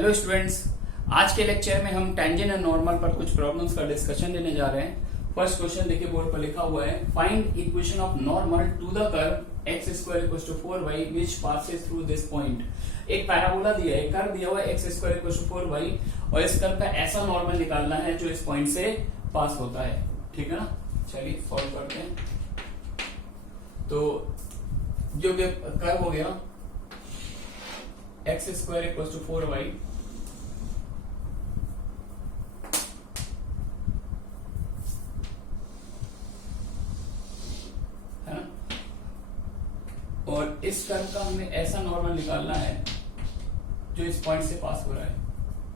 Hello students, आज के lecture में हम टेंजेंट एंड नॉर्मल पर कुछ प्रॉब्लम्स का डिस्कशन देने जा रहे हैं। फर्स्ट क्वेश्चन देखिए, बोर्ड पर लिखा हुआ है, find equation of normal to the curve x square equal to 4y which passes through this point. एक पैराबोला दिया है, कर्व दिया हुआ है x square equal to 4y और इस कर्व का ऐसा नॉर्मल निकालना है जो इस पॉइंट से पास होता है। ठीक है ना, चलिए सॉल्व करते हैं। तो जो कर्व हो गया x square equal to 4y है ना, और इस कर्व का हमें ऐसा नॉर्मल निकालना है जो इस पॉइंट से पास हो रहा है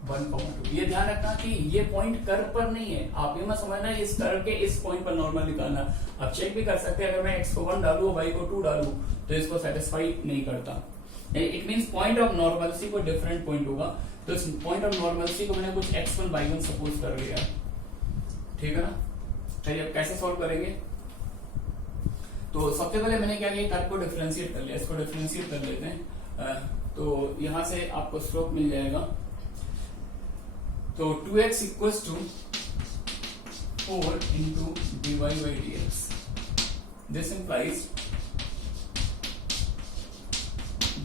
1,2। ये ध्यान रखना कि ये पॉइंट कर्व पर नहीं है, आप ये मत समझना इस कर्व के इस पॉइंट पर नॉर्मल निकालना। आप चेक भी कर सकते हैं, अगर मैं x को 1 डालू y को 2 डालू तो इसको सेटिस्फाई नहीं करता। It means point of normalcy कोई डिफरेंट पॉइंट होगा। तो इस पॉइंट ऑफ नॉर्मलसी को मैंने कुछ x1 y1 सपोज कर लिया। ठीक है ना, चलिए अब कैसे सॉल्व करेंगे। तो सबसे पहले मैंने क्या किया, कर्व को डिफरेंशिएट कर लिया। इसको डिफरेंशिएट कर लेते हैं। तो यहां से आपको स्लोप मिल जाएगा। तो 2x equals to 4 into dy by dx। This implies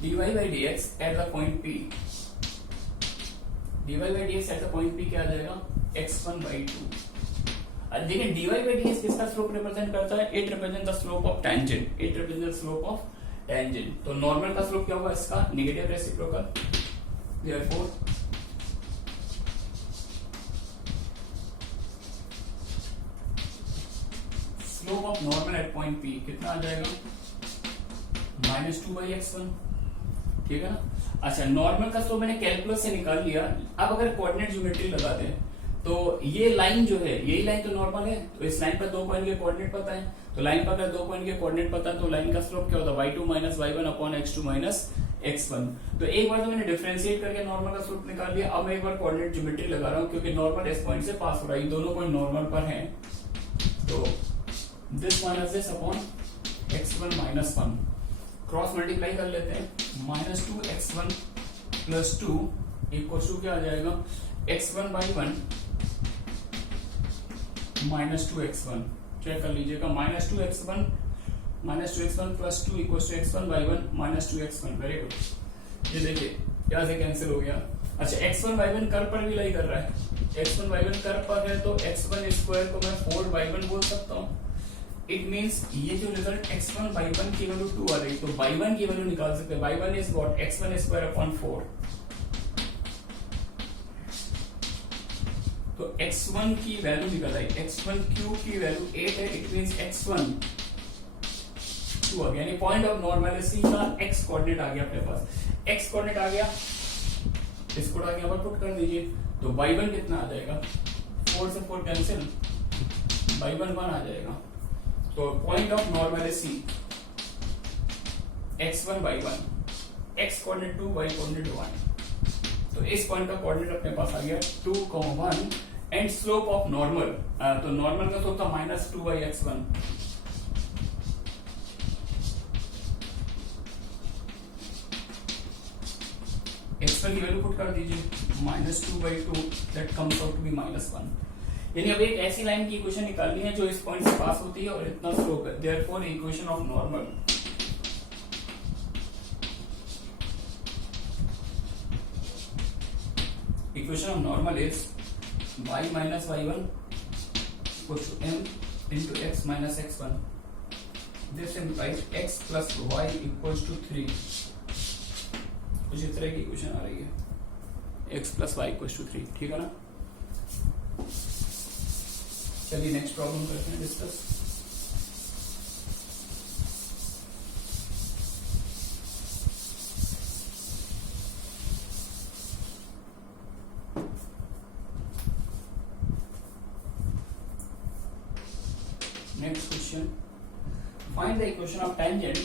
dy by dx at the point P। dy by dx at the point P क्या आ जाएगा, x1 by 2। देखिए dy by dx किसका स्लोप रिप्रेजेंट करता है, it represent the slope of tangent. It represent the slope of tangent. तो normal का slope क्या होगा, इसका negative reciprocal. Therefore slope of normal at point P कितना आ जाएगा, -2 by x1। ठीक है ना। अच्छा, नॉर्मल का स्लोप मैंने कैलकुलस से निकाल लिया। अब अगर कोऑर्डिनेट ज्योमेट्री लगा दें तो ये लाइन जो है, यही लाइन तो नॉर्मल है। तो इस लाइन पर 2 पॉइंट के कोऑर्डिनेट पता है, तो लाइन पर अगर 2 पॉइंट के कोऑर्डिनेट पता है तो लाइन का स्लोप क्या होता है, y2 minus y1 upon x2 minus x1। तो एक बार तो मैंने डिफरेंशिएट करके नॉर्मल का स्लोप निकाल लिया। अब मैं एक बार कोऑर्डिनेट ज्योमेट्री लगा रहा हूं क्योंकि नॉर्मल इस पॉइंट से पास हो रहा है, ये दोनों पॉइंट नॉर्मल पर हैं। तो this minus this upon x1 minus 1 cross multiply कर लेते हैं। -2x1 प्लस 2 इक्वल टू क्या आ जाएगा, x1 by 1 -2x1। चेक कर लीजिएगा, -2x1 plus 2 equal to x1 by 1 -2x1। Very good. ये देखिए यहाँ से कैंसिल हो गया। अच्छा, x1 by 1 कर्व पर भी लाई कर रहा है। x1 by 1 कर्व पर है तो x1 स्क्वायर को मैं 4 by 1 बोल सकता हूँ। इट मींस ये जो रिजल्ट x1 by 1 की वैल्यू 2 आ रही, तो by 1 की वैल्यू निकाल सकते हैं। by 1 is what, x1 square upon 4। तो x1 की वैल्यू निकल आई, x1 क्यूब की वैल्यू 8 है। इट मींस x1 2 आ गया, यानी पॉइंट ऑफ नॉर्मलिटी का x कोऑर्डिनेट आ गया अपने पास। x कोऑर्डिनेट आ गया, इसको आगे यहाँ पर पुट कर दीजिए। तो by 1 कितना आ जाएगा, 4 से 4 कैंसिल, by 1 1 आ जाएगा। तो point of normality x1 by 1, x coordinate 2, y coordinate 1। तो इस पॉइंट का कोऑर्डिनेट अपने पास आ गया 2, 1 एंड स्लोप ऑफ नॉर्मल। तो नॉर्मल का स्लोप था -2 by x1। x1 की वैल्यू पुट कर दीजिए, -2 by 2 that comes out to be -1। यानी अब एक ऐसी लाइन की इक्वेशन निकालनी है जो इस पॉइंट से पास होती है और इतना स्लोप है। Therefore equation of normal is y minus y1 equals to m into x minus x1। This implies x plus y equals to 3। कुछ इस तरह की इक्वेशन आ रही है, x plus y equals to 3। ठीक है ना। चलिए नेक्स्ट प्रॉब्लम करते हैं discuss. Next question, find the equation of tangent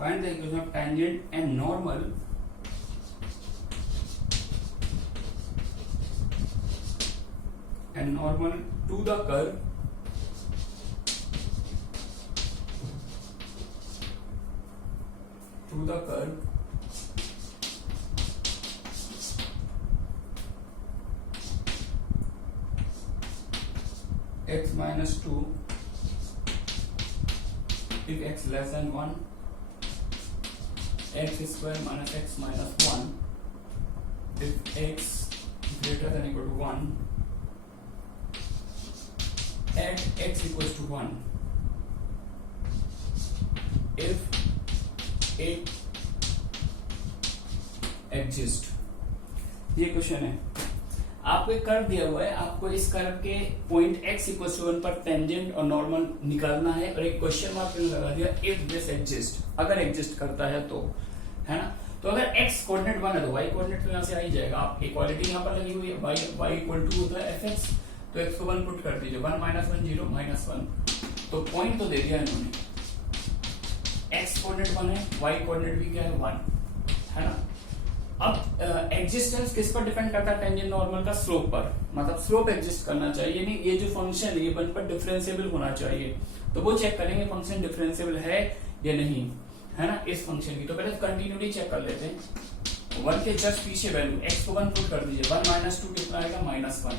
find the equation of tangent and normal and normal to the curve x minus 2 if x less than 1, x square minus x minus 1 if x greater than equal to 1 at x equals to 1 if it exists। ये question है, आपको एक curve दिया हुआ है, आपको इस curve के पॉइंट x इक्वल टू 1 पर टेंजेंट और नॉर्मल निकालना है और एक क्वेश्चन मार्क लगा दिया इफ दिस एग्जिस्ट, अगर एग्जिस्ट करता है तो, है ना। तो अगर x कोऑर्डिनेट 1 है तो y कोऑर्डिनेट तो यहाँ से आ ही जाएगा। आप इक्वालिटी यहाँ पर लगी हुई है, y इक्वल टू होता है fx, तो x को 1 पुट कर दीजिए, 1 माइनस 1 0 माइनस 1, तो पॉइंट तो दे दिया इन्होंने, x कोऑर्डिनेट 1 है, y कोऑर्डिनेट भी क्या है 1, है ना। अब एग्जिस्टेंस किस पर डिपेंड करता है, टेंजेंट नॉर्मल का स्लोप पर, मतलब स्लोप एग्जिस्ट करना चाहिए, यानी ये जो फंक्शन है ये 1 पर डिफरेंशिएबल होना चाहिए। तो वो चेक करेंगे फंक्शन डिफरेंशिएबल है या नहीं, है ना, इस फंक्शन की। तो पहले कंटिन्यूटी चेक कर लेते हैं। 1 के जस्ट पीछे वैल्यू x को 1 पुट कर दीजिए, 1 माइनस 2 कितना आएगा -1।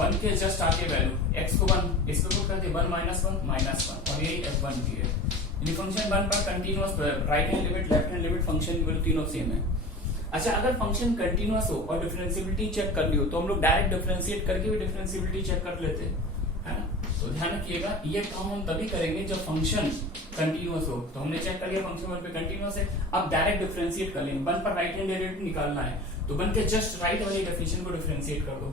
1 के जस्ट आगे वैल्यू x को 1 इस पे पुट कर दिए, 1 माइनस 1 -1, और यही f1 भी है। यानी फंक्शन 1 पर continuous, right hand limit left hand limit function की वैल्यू तीनों सेम है। अच्छा, अगर फंक्शन कंटीन्यूअस हो और डिफरेंशिएबिलिटी चेक कर ली हो तो हम लोग डायरेक्ट डिफरेंशिएट करके भी डिफरेंशिएबिलिटी चेक कर लेते हैं, है ना। तो ध्यान रखिएगा, ये काम हम तभी करेंगे जब फंक्शन कंटीन्यूअस हो। तो हमने चेक कर लिया फंक्शन 1 पे कंटीन्यूअस है, अब डायरेक्ट डिफरेंशिएट कर लेंगे। 1 पर राइट हैंड डेरिवेटिव निकालना है तो 1 के जस्ट राइट वाली डेफिनेशन को डिफरेंशिएट कर दो।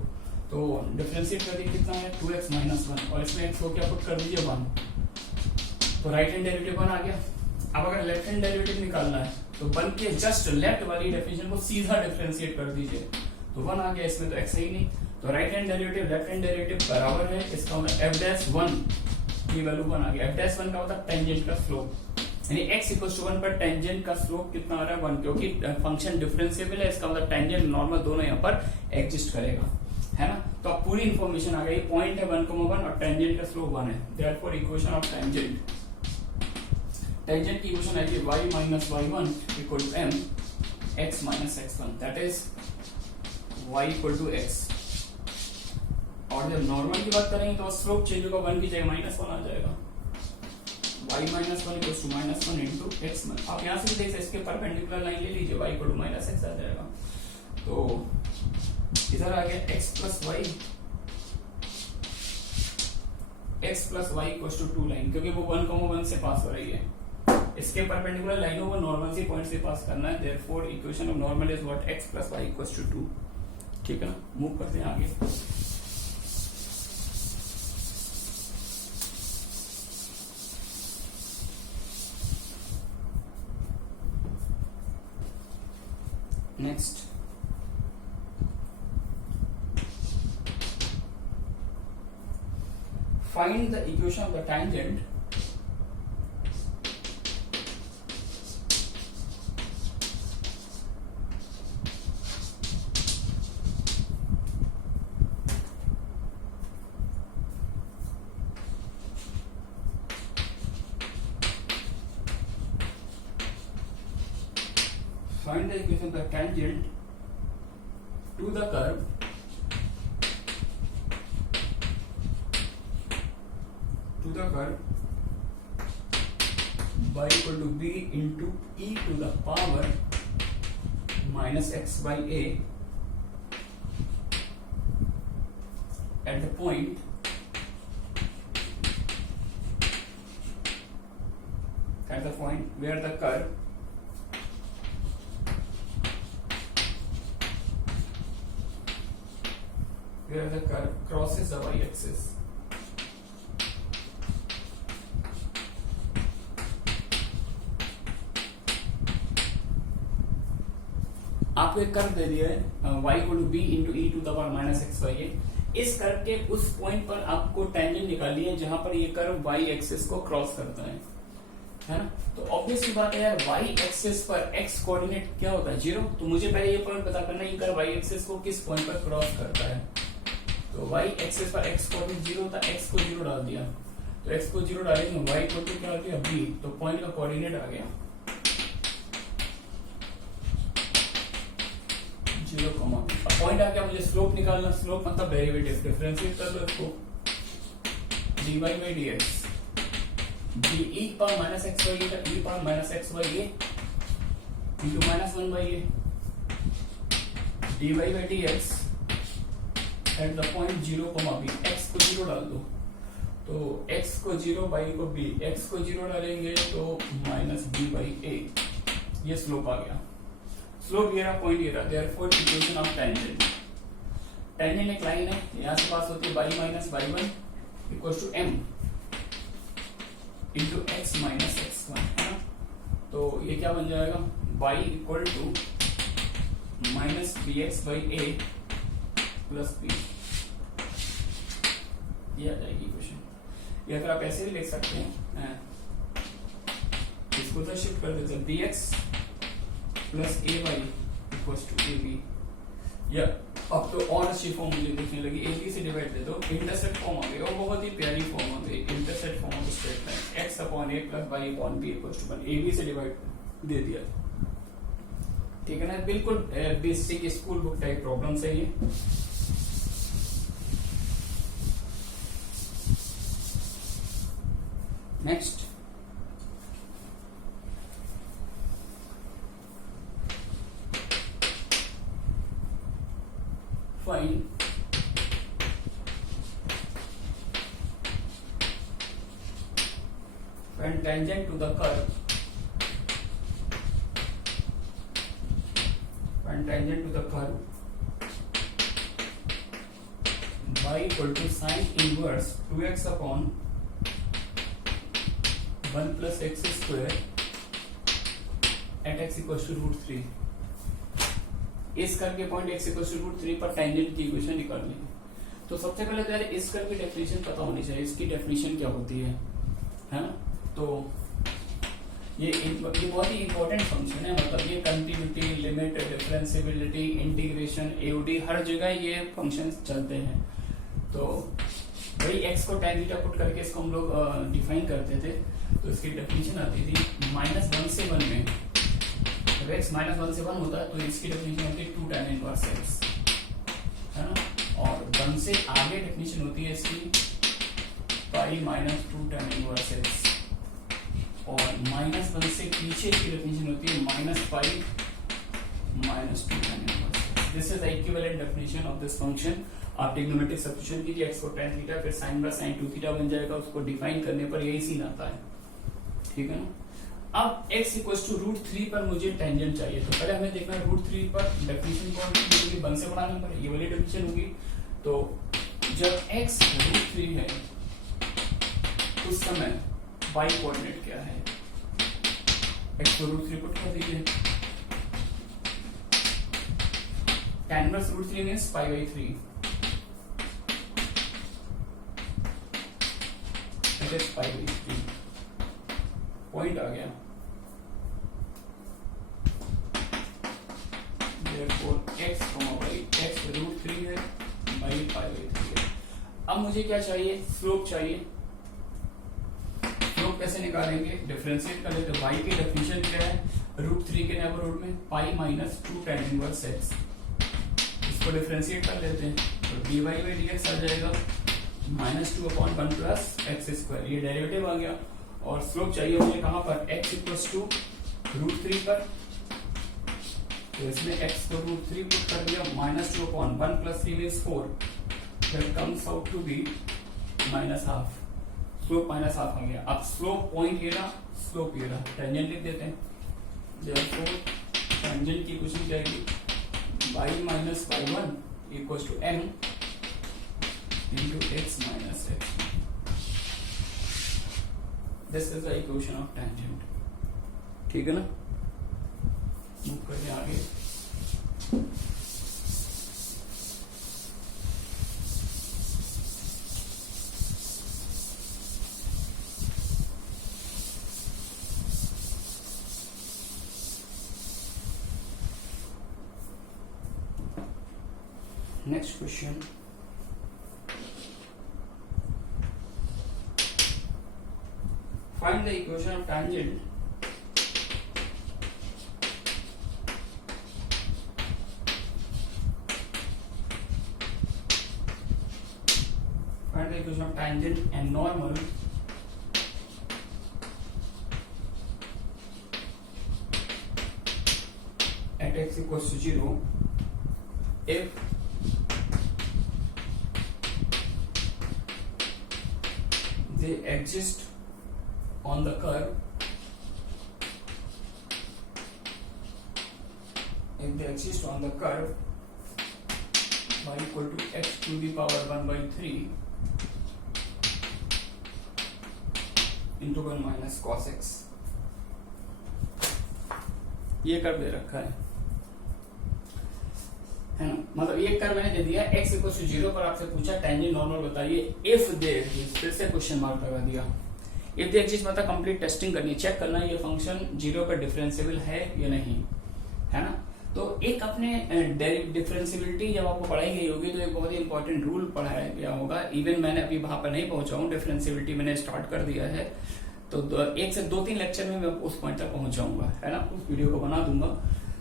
तो डिफरेंशिएट कर दिए, कितना है 2x माइनस 1, और इसमें x को क्या पुट कर दीजिए 1, तो राइट हैंड डेरिवेटिव 1 आ गया। अब अगर लेफ्ट हैंड डेरिवेटिव निकालना है तो 1 के जस्ट लेफ्ट वाली डेफिनेशन को सीधा डिफरेंशिएट कर दीजिए, तो 1 आ गया, इसमें तो x है ही नहीं। तो right hand derivative left hand derivative बराबर है, इसका मतलब f'1 की वैल्यू 1 आ गया। f'1 का होता है टेंजेंट का स्लोप, यानी x इक्वल टू 1 पर टेंजेंट का स्लोप कितना आ रहा है 1, क्योंकि फंक्शन डिफरेंशिएबल है, इसका मतलब टेंजेंट नॉर्मल दोनों यहाँ पर एग्जिस्ट करेगा, है ना। तो अब पूरी इंफॉर्मेशन आ गई, पॉइंट है 1,1 और टेंजेंट का स्लोप 1 है। देयरफॉर इक्वेशन ऑफ टेंजेंट की इक्वेशन है कि y minus y1 equal to m x minus x1, that is y equal to x। और जब नॉर्मल की बात करेंगे तो स्लोप चेंज होगा, 1 की जगह -1 आ जाएगा, y minus 1 equals to -1 into x। आप यहाँ से भी देख सकते, इसके परपेंडिकुलर लाइन ले लीजिए, y equal to -x आ जाएगा। तो इधर आ गया x plus y equals to 2 line, क्योंकि वो 1,1 से पास हो रही है, इसके परपेंडिकुलर लाइनों को नॉर्मल से पॉइंट से पास करना है। Therefore equation of normal is what x plus y equals to 2। ठीक है ना, मूव करते हैं आगे। Next, find the equation of the tangent find the equation of the tangent to the curve y equal to b into e to the power minus x by a at the point where the curve crosses the y-axis। आपको एक curve दे दिया है y equal to b into E to the power minus X by A. इस curve के उस point पर आपको tangent निकालनी है जहां पर ये कर्व y एक्सिस को क्रॉस करता है ना। तो ऑब्वियस की बात है यार, y एक्सिस पर x कोऑर्डिनेट क्या होता है 0। तो मुझे पहले ये पॉइंट पता करना है ये कर्व y एक्सिस को किस पॉइंट पर क्रॉस करता है तो y एक्सिस पर x कोऑर्डिनेट 0 था, x को 0 डाल दिया, तो x को 0 डालेंगे, y को क्या आ गया b, तो पॉइंट का कोऑर्डिनेट आ गया 0, अब पॉइंट आ गया, मुझे स्लोप निकालना, स्लोप मतलब डेरिवेटिव, डिफरेंशिएट कर लो इसको, dy by dx d e power minus x y का e power minus x y a into minus 1 by a dy by dx at the point 0, b, x को 0 डाल दो, तो x को 0, y को b, x को 0 डालेंगे तो माइनस b बाई ए, ये स्लोप आ गया, स्लोप ये रहा, पॉइंट ये रहा, therefore equation of tangent, tangent एक लाइन है, यहां से पास होती है y minus y1 equal to m into x minus x1, है ना, तो ये क्या बन जाएगा, y equal to minus b x by a plus b, ये आ जाएगी इक्वेशन, ये अगर आप ऐसे भी लिख सकते हैं, इसको तो शिफ्ट कर देते हैं, b x plus a y equal to a b, या अब तो और अच्छी फॉर्म मुझे दिखने लगी, ए बी से डिवाइड दे दो, इंटरसेप्ट फॉर्म आ गई, और बहुत ही प्यारी फॉर्म आ गई, intercept form of straight line, x upon a plus y upon b equal to 1, a b से डिवाइड दे दिया, ठीक है ना, बिल्कुल basic school book type problem है ये। Next, find when tangent to the curve, when tangent to the curve y equal to sin inverse 2x upon 1 plus x square at x equals to root 3, इस curve के point x equals to root 3 पर tangent की equation निकालनी है। तो सबसे पहले तो यार इस कर्व की डेफिनेशन पता होनी चाहिए, इसकी डेफिनेशन क्या होती है ना, तो ये बहुत ही इंपॉर्टेंट फंक्शन है, मतलब ये continuity, limit, differentiability, integration, AOD, हर जगह ये फंक्शंस चलते हैं। तो वही x को tan थीटा पुट करके इसको हम लोग डिफाइन करते थे, तो इसकी डेफिनेशन आती थी -1 से 1 में, जब x -1 से 1 होता है तो इसकी डेफिनेशन होती है 2 tan इनवर्स x, है ना, और 1 से आगे डेफिनेशन होती है इसकी पाई -2 tan इनवर्स x, और -1 से पीछे की डेफिनेशन होती है -पाई -2 tan inverse x। This is the equivalent definition of this function. आप ट्रिग्नोमेट्रिक सब्स्टिट्यूशन कीजिए, x को tan थीटा फिर sin प्लस sin 2 थीटा बन जाएगा, उसको डिफाइन करने पर यही सीन आता है, ठीक है ना। अब x इक्वल्स टू रूट 3 पर मुझे टेंजेंट चाहिए, तो पहले हमें देखना है रूट 3 पर डेफिनेशन कौन सी, 1 से बड़ा नंबर है, ये वाली डेफिनेशन होगी। तो जब x रूट 3 है उस समय y कोऑर्डिनेट क्या है, x को रूट 3 पुट कर दीजिए, tan inverse root 3 means pi by 3, it is pi by 3, point आ गया, therefore x, y, x root 3 है, y पाई बाई 3 है। अब मुझे क्या चाहिए, स्लोप चाहिए। स्लोप कैसे निकालेंगे, डिफरेंशिएट कर लेते हैं, y की डेफिनेशन क्या है, रूट 3 के नेबरहुड में पाई -2 tan इनवर्स x, इसको डिफरेंशिएट कर लेते हैं, तो dy by dx आ जाएगा -2 अपॉन 1 प्लस एक्स स्क्वायर, ये डेरिवेटिव आ गया। और स्लोप चाहिए मुझे कहां पर, x इक्वल्स टू रूट 3 पर, तो इसमें x को रूट 3 पुट कर दिया, -2 upon 1 plus 3 means 4, that comes out to be -half, slope -half आ गया। अब स्लोप पॉइंट ये रहा, स्लोप ये रहा, टेंजेंट लिख देते हैं, therefore टेंजेंट की इक्वेशन क्या आएगी, y minus y1 equals to m into x minus x. This is the equation of tangent. ठीक है ना, मूव करते हैं आगे। Next question. find the equation of tangent and normal at x equals to 0 if they exist on the curve y equal to x to the power 1/3 into 1 minus cos x। ये curve दे रखा है ना, मतलब ये curve मैंने दे दिया x equal to 0 पर आपसे पूछा टेंजेंट नॉर्मल बताइए इफ दे एग्जिस्ट, फिर से क्वेश्चन मार्क लगा दिया। इफ दे एग्जिस्ट मतलब कंप्लीट टेस्टिंग करनी, चेक करना ये फंक्शन 0 पर डिफरेंशिएबल है या नहीं, है ना। तो एक अपने डिफरेंशिएबिलिटी जब आपको पढ़ाई गई होगी तो एक बहुत ही इंपॉर्टेंट रूल पढ़ाया गया होगा। इवन मैंने अभी वहां पर नहीं पहुंचा हूँ, डिफरेंशिएबिलिटी मैंने स्टार्ट कर दिया है, तो 1 से 2-3 लेक्चर में मैं उस पॉइंट तक पहुंच जाऊंगा, है ना। उस वीडियो को बना दूंगा,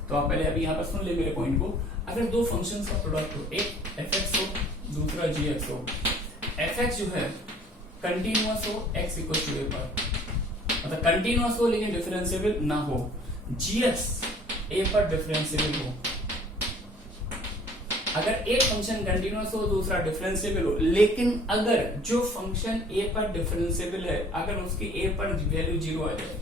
तो आप पहले अभी यहाँ पर सुन ले मेरे पॉइंट को। अगर दो फंक्शंस का प्रोडक्ट हो, एक fx हो दूसरा gx हो, fx जो है कंटिन्यूअस हो x इक्वल टू a पर, मतलब कंटिन्यूअस हो लेकिन डिफरेंशिएबल ना हो, gx a पर डिफरेंशिएबल हो। अगर एक फंक्शन कंटिन्यूअस हो दूसरा डिफरेंशिएबल हो, लेकिन अगर जो फंक्शन a पर डिफरेंशिएबल है अगर उसकी a पर वैल्यू 0 आ जाए,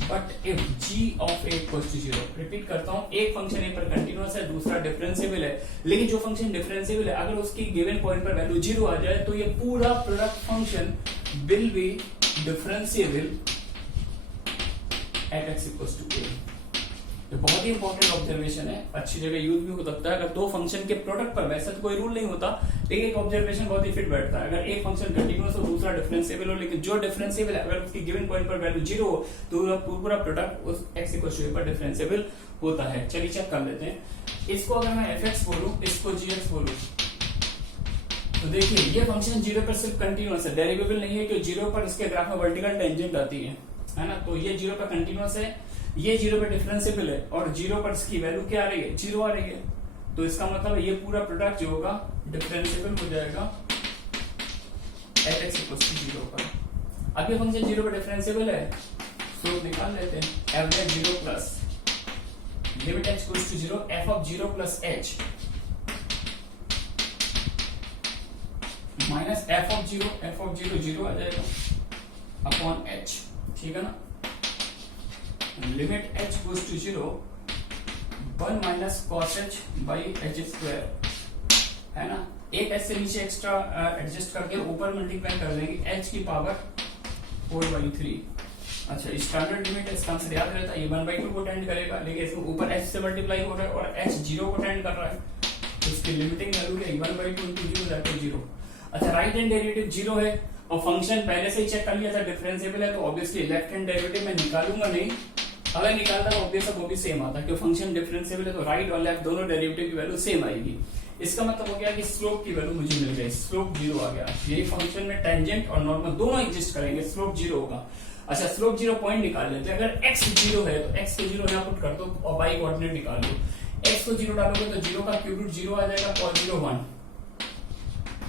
but if g of a equals to 0, repeat करता हूं, एक फंक्शन a पर कंटिन्यूअस है दूसरा डिफरेंशिएबल है, लेकिन जो फंक्शन डिफरेंशिएबल है अगर उसकी गिवन पॉइंट पर वैल्यू 0 आ जाए तो ये पूरा product function will be differentiable at x equals to a। ये बहुत ही इंपॉर्टेंट ऑब्जर्वेशन है, अच्छी जगह यूज भी हो सकता है। अगर दो फंक्शन के प्रोडक्ट पर, वैसे तो कोई रूल नहीं होता, लेकिन एक ऑब्जर्वेशन बहुत ही फिट बैठता है। अगर एक फंक्शन कंटिन्यूअस हो दूसरा डिफरेंशिएबल हो, लेकिन जो डिफरेंशिएबल है अगर उसकी गिवन पॉइंट पर वैल्यू 0 हो तो पूरा प्रोडक्ट उस x इक्वल टू a पर डिफरेंशिएबल होता है। चलिए चेक कर लेते हैं। इसको अगर मैं fx बोलूं, इसको gx बोलूं, तो देखिए ये फंक्शन 0 पर सिर्फ कंटिन्यूअस है, डेरिवेबल नहीं है, क्योंकि 0 पर इसके ग्राफ में वर्टिकल टेंजेंट आती है ना। तो ये 0 पर कंटिन्यूअस है, ये 0 पर डिफरेंशिएबल है, और 0 पर इसकी वैल्यू क्या आ रही है, 0 आ रही है। तो इसका मतलब ये पूरा प्रोडक्ट जो होगा डिफरेंशिएबल हो जाएगा एट x इक्वल टू 0 पर। अब ये फंक्शन 0 पर डिफरेंशिएबल है, तो निकाल लेते हैं average 0 plus limit h equal to 0 f of 0 plus h minus f of 0 0 आ जाएगा अपॉन h, ठीक है ना। Limit h goes to 0 1 minus cos h by h square, है ना। एक h से नीचे एक्स्ट्रा एडजस्ट करके ऊपर मल्टीप्लाई कर देंगे h की पावर 4/3। अच्छा, स्टैंडर्ड लिमिट इसका आंसर याद रहता है, ये 1/2 को टेंड करेगा, लेकिन इसको ऊपर h से मल्टीप्लाई हो रहा है और h 0 को टेंड कर रहा है, तो इसकी लिमिटिंग वैल्यू है 1/2 into 0 दैट इज 0। अच्छा, राइट हैंड डेरिवेटिव 0 है और फंक्शन पहले से ही चेक कर लिया था डिफरेंशिएबल है, तो ऑब्वियसली लेफ्ट हैंड डेरिवेटिव मैं निकालूंगा नहीं, अगर निकालता है ऑब्वियस वो भी सेम आता है, क्योंकि फंक्शन डिफरेंशिएबल है तो राइट और लेफ्ट दोनों डेरिवेटिव की वैल्यू सेम आएगी। इसका मतलब हो गया कि स्लोप की वैल्यू मुझे मिल गई, स्लोप 0 आ गया। यही फंक्शन में टेंजेंट और नॉर्मल दोनों एग्जिस्ट करेंगे, स्लोप 0 होगा। अच्छा, स्लोप 0 पॉइंट निकाल लेते हैं। अगर x 0 है तो x को 0 यहाँ पुट कर दो और y कोऑर्डिनेट निकाल लो। x को 0 डालोगे तो 0 का क्यूब रूट 0 आ जाएगा, cos 0 1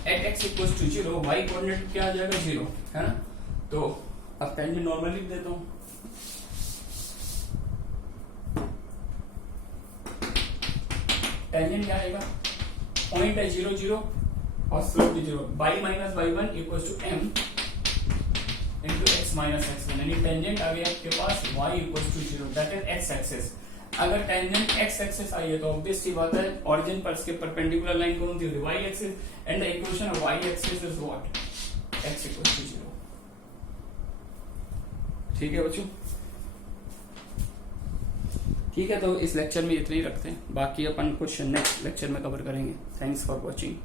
at x equals to 0, y coordinate क्या आ जाएगा 0, है ना। तो अब टेंजेंट नॉर्मल लिख देता हूं, टेंजेंट क्या आएगा, पॉइंट है 0 0 और स्लोप भी 0, y minus y1 equals to m into x minus x1, यानी टेंजेंट आ गया आपके पास y equals to 0 that is x axis. अगर टेंजेंट x एक्सिस आई है तो ऑब्वियस सी बात है ओरिजिन पर इसके परपेंडिकुलर लाइन कौन सी होती है, y axis, and the equation of y axis is what, x equals to 0। ठीक है बच्चों, ठीक है, तो इस लेक्चर में इतना ही रखते हैं, बाकी अपन क्वेश्चन नेक्स्ट लेक्चर में कवर करेंगे। Thanks for watching.